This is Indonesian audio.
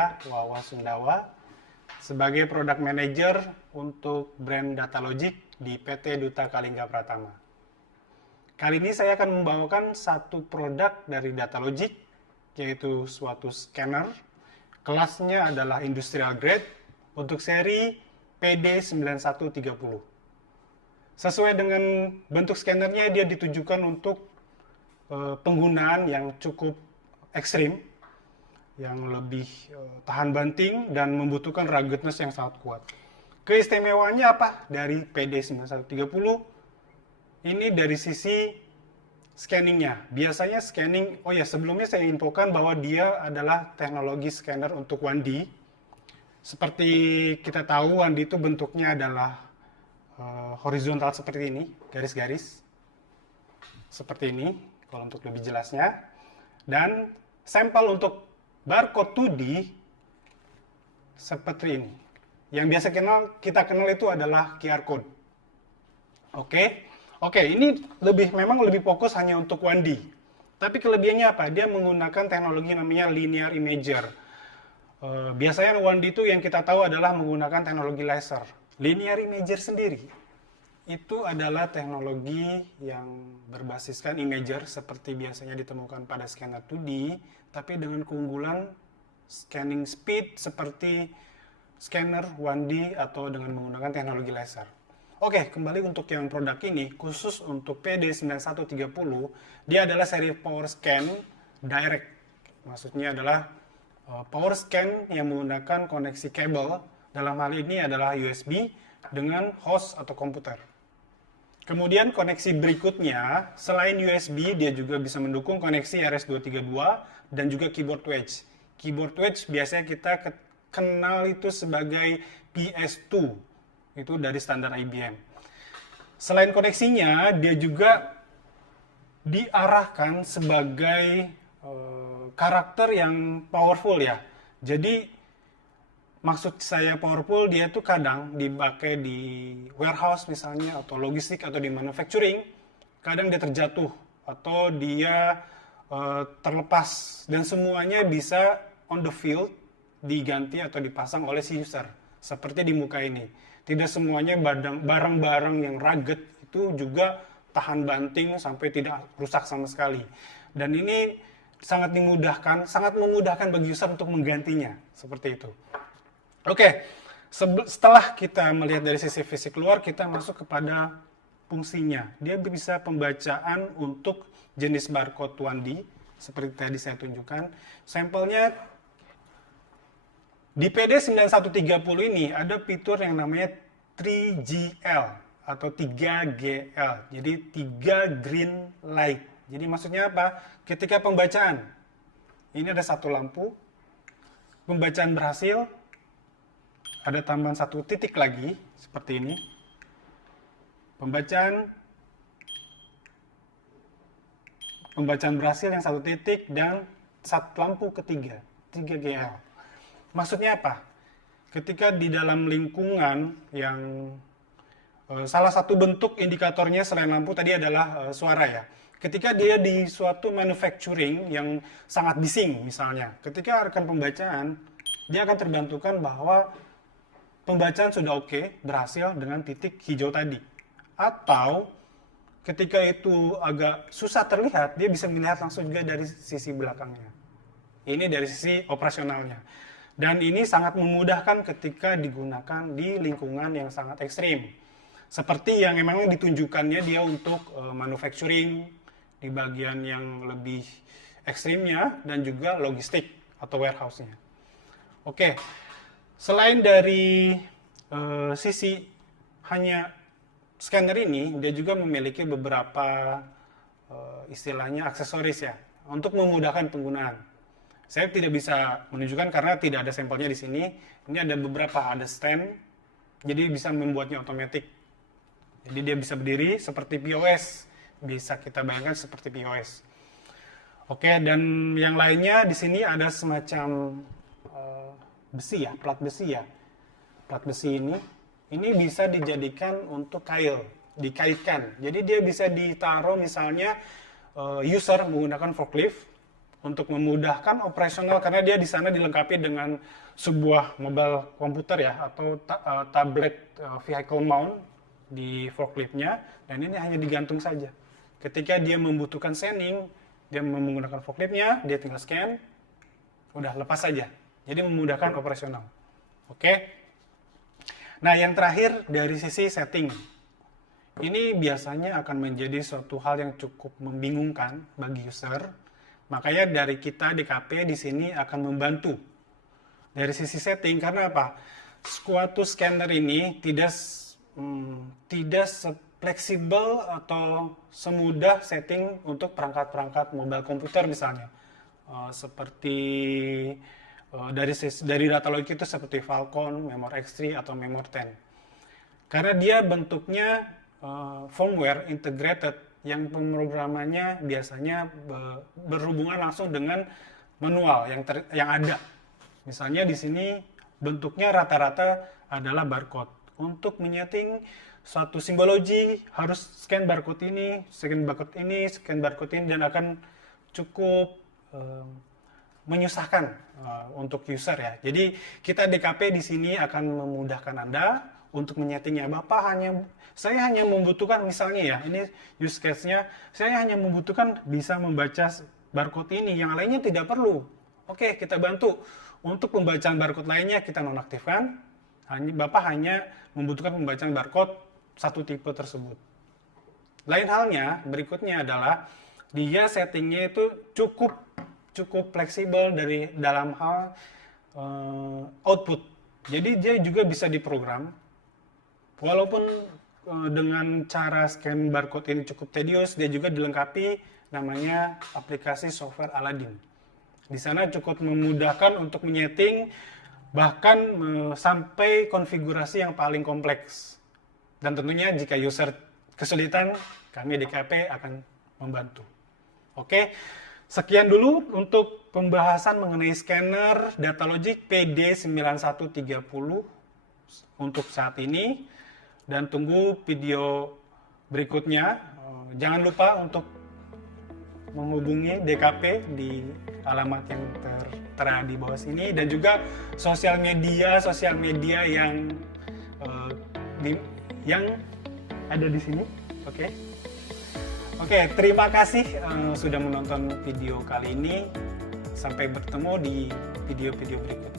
saya, Wawa Sundawa, sebagai Product Manager untuk brand Datalogic di PT Duta Kalingga Pratama. Kali ini saya akan membawakan satu produk dari Datalogic, yaitu suatu scanner. Kelasnya adalah Industrial Grade untuk seri PD9130. Sesuai dengan bentuk scannernya, dia ditujukan untuk penggunaan yang cukup ekstrim, yang lebih tahan banting dan membutuhkan ruggedness yang sangat kuat. Keistimewaannya apa dari PD9130? Ini dari sisi scanningnya. Biasanya scanning, sebelumnya saya infokan bahwa dia adalah teknologi scanner untuk 1D. Seperti kita tahu, 1D itu bentuknya adalah horizontal seperti ini, garis-garis. Seperti ini, kalau untuk lebih jelasnya. Dan sampel untuk barcode 2D seperti ini. Yang biasa kita kenal itu adalah QR code. Oke, ini memang lebih fokus hanya untuk 1D. Tapi kelebihannya apa? Dia menggunakan teknologi namanya linear imager. Biasanya 1D itu yang kita tahu adalah menggunakan teknologi laser. Linear imager sendiri itu adalah teknologi yang berbasiskan imager seperti biasanya ditemukan pada scanner 2D, tapi dengan keunggulan scanning speed seperti scanner 1D atau dengan menggunakan teknologi laser. Oke, kembali untuk yang produk ini, khusus untuk PD9130, dia adalah seri Power Scan Direct. Maksudnya adalah Power Scan yang menggunakan koneksi kabel, dalam hal ini adalah USB dengan host atau komputer. Kemudian koneksi berikutnya, selain USB, dia juga bisa mendukung koneksi RS232 dan juga keyboard wedge. Keyboard wedge biasanya kita kenal itu sebagai PS2, itu dari standar IBM. Selain koneksinya, dia juga diarahkan sebagai karakter yang powerful ya. Jadi maksud saya powerful, dia tuh kadang dipakai di warehouse misalnya, atau logistik, atau di manufacturing, kadang dia terjatuh, atau dia terlepas, dan semuanya bisa on the field, diganti atau dipasang oleh si user, seperti di muka ini. Tidak semuanya barang-barang yang rugged itu juga tahan banting sampai tidak rusak sama sekali. Dan ini sangat memudahkan bagi user untuk menggantinya, seperti itu. Oke, setelah kita melihat dari sisi fisik luar, kita masuk kepada fungsinya. Dia bisa pembacaan untuk jenis barcode 1D, seperti tadi saya tunjukkan. Sampelnya di PD9130 ini ada fitur yang namanya 3GL atau 3GL. Jadi 3 green light. Jadi maksudnya apa? Ketika pembacaan, ini ada satu lampu, pembacaan berhasil, ada tambahan satu titik lagi, seperti ini. Pembacaan berhasil yang satu titik, dan satu lampu ketiga, 3GL. Maksudnya apa? Ketika di dalam lingkungan yang salah satu bentuk indikatornya selain lampu tadi adalah suara ya. Ketika dia di suatu manufacturing yang sangat bising misalnya, ketika akan pembacaan, dia akan terbantukan bahwa pembacaan sudah oke, berhasil dengan titik hijau tadi. Atau ketika itu agak susah terlihat, dia bisa melihat langsung juga dari sisi belakangnya. Ini dari sisi operasionalnya. Dan ini sangat memudahkan ketika digunakan di lingkungan yang sangat ekstrim. Seperti yang memang ditunjukkannya dia untuk manufacturing, di bagian yang lebih ekstrimnya, dan juga logistik atau warehouse-nya. Oke. Selain dari sisi hanya scanner ini, dia juga memiliki beberapa istilahnya aksesoris ya, untuk memudahkan penggunaan. Saya tidak bisa menunjukkan karena tidak ada sampelnya di sini. Ini ada ada stand, jadi bisa membuatnya otomatis. Jadi dia bisa berdiri seperti POS, bisa kita bayangkan seperti POS. Oke, dan yang lainnya di sini ada semacam besi ya, plat besi ya. Plat besi ini bisa dijadikan untuk kail, dikaitkan. Jadi dia bisa ditaruh misalnya user menggunakan forklift, untuk memudahkan operasional, karena dia di sana dilengkapi dengan sebuah mobile komputer ya, atau tablet vehicle mount di forkliftnya, dan ini hanya digantung saja. Ketika dia membutuhkan scanning, dia menggunakan forkliftnya, dia tinggal scan, udah lepas saja. Jadi memudahkan operasional. Oke. Nah, yang terakhir dari sisi setting. Ini biasanya akan menjadi suatu hal yang cukup membingungkan bagi user. Makanya dari kita DKP di sini akan membantu dari sisi setting. Karena apa? Suatu scanner ini tidak fleksibel atau semudah setting untuk perangkat-perangkat mobile komputer misalnya. Seperti dari data logik itu seperti Falcon, Memor X3 atau Memor 10. Karena dia bentuknya firmware integrated yang pemrogramannya biasanya berhubungan langsung dengan manual yang ada. Misalnya di sini bentuknya rata-rata adalah barcode. Untuk menyeting suatu simbologi harus scan barcode ini, scan barcode ini, scan barcode ini, dan akan cukup menyusahkan untuk user ya. Jadi kita DKP di sini akan memudahkan Anda untuk menyetingnya. Saya hanya membutuhkan misalnya ya, ini use case-nya, saya hanya membutuhkan bisa membaca barcode ini, yang lainnya tidak perlu. Oke, kita bantu. Untuk pembacaan barcode lainnya kita nonaktifkan. Bapak hanya membutuhkan pembacaan barcode satu tipe tersebut. Lain halnya, berikutnya adalah dia settingnya itu cukup fleksibel dalam hal output. Jadi dia juga bisa diprogram. Walaupun dengan cara scan barcode ini cukup tedious, dia juga dilengkapi namanya aplikasi software Aladdin. Di sana cukup memudahkan untuk menyeting, bahkan sampai konfigurasi yang paling kompleks. Dan tentunya jika user kesulitan, kami DKP akan membantu. Oke, sekian dulu untuk pembahasan mengenai scanner Datalogic PD9130 untuk saat ini. Dan tunggu video berikutnya. Jangan lupa untuk menghubungi DKP di alamat yang tertera di bawah sini, dan juga sosial media yang ada di sini. Oke, terima kasih sudah menonton video kali ini. Sampai bertemu di video-video berikutnya.